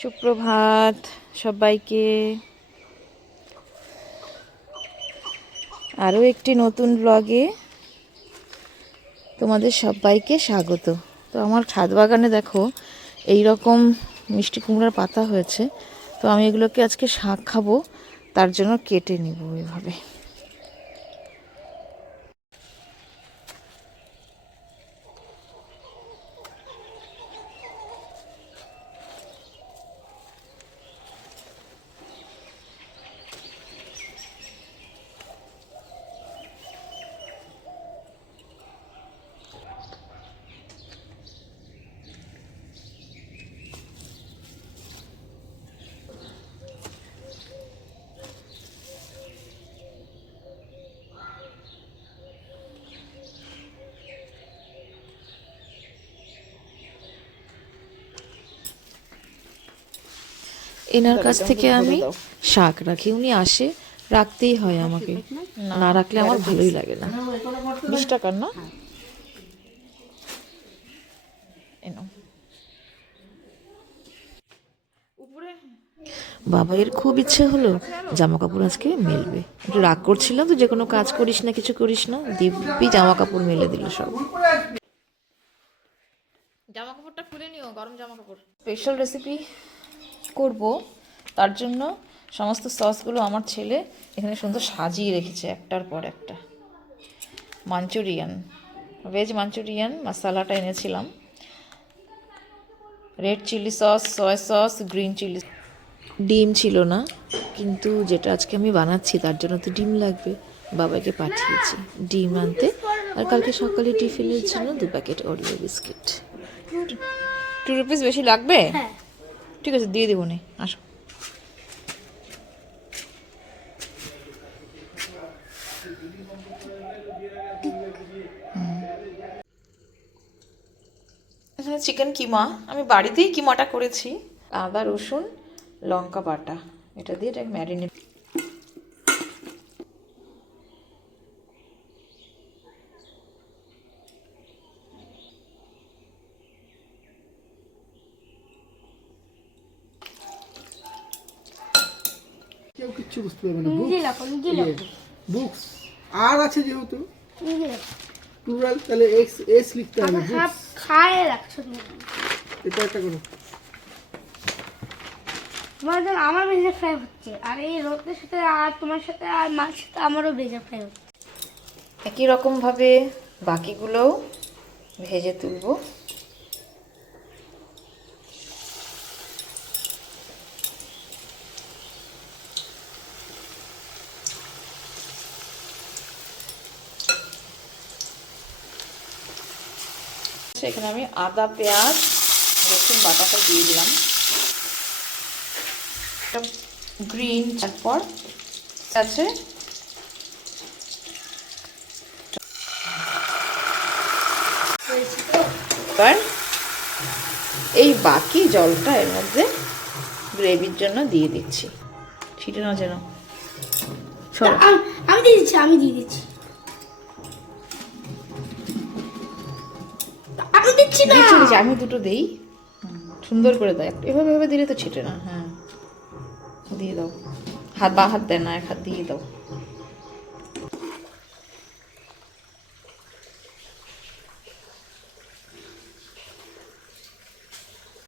সুপ্রভাত সবাইকে। আরও একটি নতুন ব্লগে তোমাদের সবাইকে স্বাগত। তো আমার ছাদ বাগানে দেখো এই রকম মিষ্টি কুমড়ার পাতা হয়েছে। তো আমি এগুলোকে আজকে শাক খাব, তার জন্য কেটে নিব এভাবে। এনার কাছ থেকে আমি শাক রাখি উনি আসে রাখতেই হয় আমাকে। না রাখলে আমার ভালোই লাগে না। বিশ টাকার না? বাবা এর খুব ইচ্ছে হলো জামা কাপড় আজকে মেলবে। একটু রাগ করছিলাম তো যে কোনো কাজ করিস না কিছু করিস না দিব্যি জামা কাপড় মেলে দিল সব। জামা কাপড়টা খুলে নিও গরম জামা কাপড় স্পেশাল রেসিপি করব। তার জন্য সমস্ত সসগুলো আমার ছেলে এখানে সুন্দর সাজিয়ে রেখেছে একটার পর একটা। মাঞ্চুরিয়ান। ভেজ মাঞ্চুরিয়ান মশালাটা এনেছিলাম। Red chilli sauce soya sauce green chilli ডিম ছিল না কিন্তু যেটা আজকে আমি বানাচ্ছি তার জন্য তো ডিম লাগবে। বাবাকে পাঠিয়েছি ডিম আনতে। আর কালকে সকালে টিফিনের জন্য দু packet Oreo biscuit two rupees বেশি লাগবে? ঠিক আছে দিয়ে দেবো নে আসো। এখানে চিকেন কিমা আমি বাড়িতেই কিমাটা করেছি। আদা রসুন লঙ্কা বাটা। এটা দিয়ে এটা ম্যারিনেট কেউ কিচ্ছু বুঝতে পারবে না। বুকস আর আছে যেহেতু প্লুরাল তাহলে এক্স এস লিখতে হবে খায় রাখছো তুমি। এটা একটা করো তোমার জন্য আমার ভেজে ফ্রাই হচ্ছে আর এই রোদের সাথে আর তোমার সাথে আর মার সাথে আমারও ভেজে ফ্রাই হচ্ছে। একই রকমভাবে বাকিগুলোও ভেজে তুলবো। সেখানে আমি আদা, পেঁয়াজ, রসুন, বাটাটা দিয়ে দিলাম। গ্রিন, তারপর আছে এই বাকি জলটা এর মধ্যে গ্রেভির জন্য দিয়ে দিচ্ছি। ছিটে না যেন। আমি দিয়ে দিচ্ছি, আমি দিয়ে দিচ্ছি। দিচ্ছি না। দিচ্ছি, দিচ্ছি, আমি দুটো দেই। সুন্দর করে দাও একটু এভাবে এভাবে দিলে তো ছিটে না। হ্যাঁ। দিয়ে দাও। হাত বা হাত দেয় না এক হাত দিয়ে দাও।